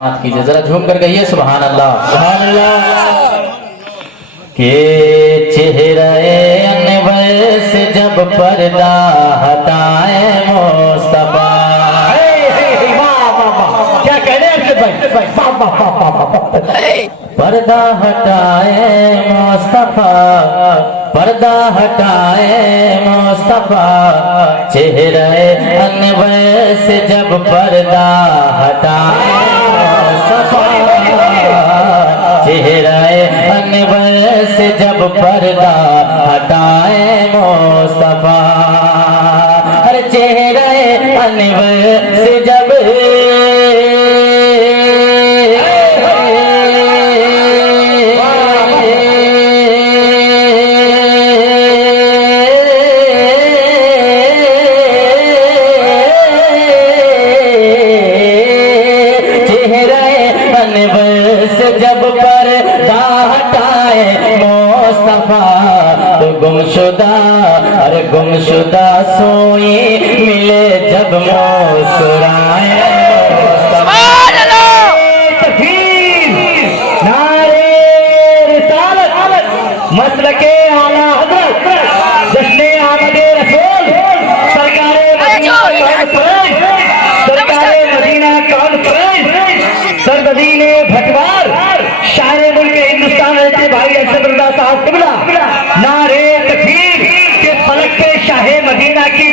बात कीजिए, जरा झूम कर कहिए सुभान अल्लाह सुभान अल्लाह। के चेहरे अनवर से जब पर्दा हटाए मुस्तफा। क्या कह रहे हैं भाई? पर्दा हटाए मुस्तफा, पर्दा हटाए मुस्तफा, चेहरे अनवर से जब पर्दा हटाए मुस्तफा, चेहरे अनवर से जब पर्दा हटाए मुस्तफा, हर चेहरे अनवर से जब जब पर्दा हटाए मुस्तफा, तो गुमशुदा अरे गुमशुदा सोई मिले जब मुस्कुराए मुस्तफा। नारे रिसालत मसलके आला हज़रत जश्ने आमदे रसूल सरकारे मदीना कॉन्फ्रेंस सरदीने भटवार शायर मुल्क हिंदुस्तान रहते भाई अरशद रज़ा साहब क़िबला नारे तकबीर के फलक पे शाहे मदीना की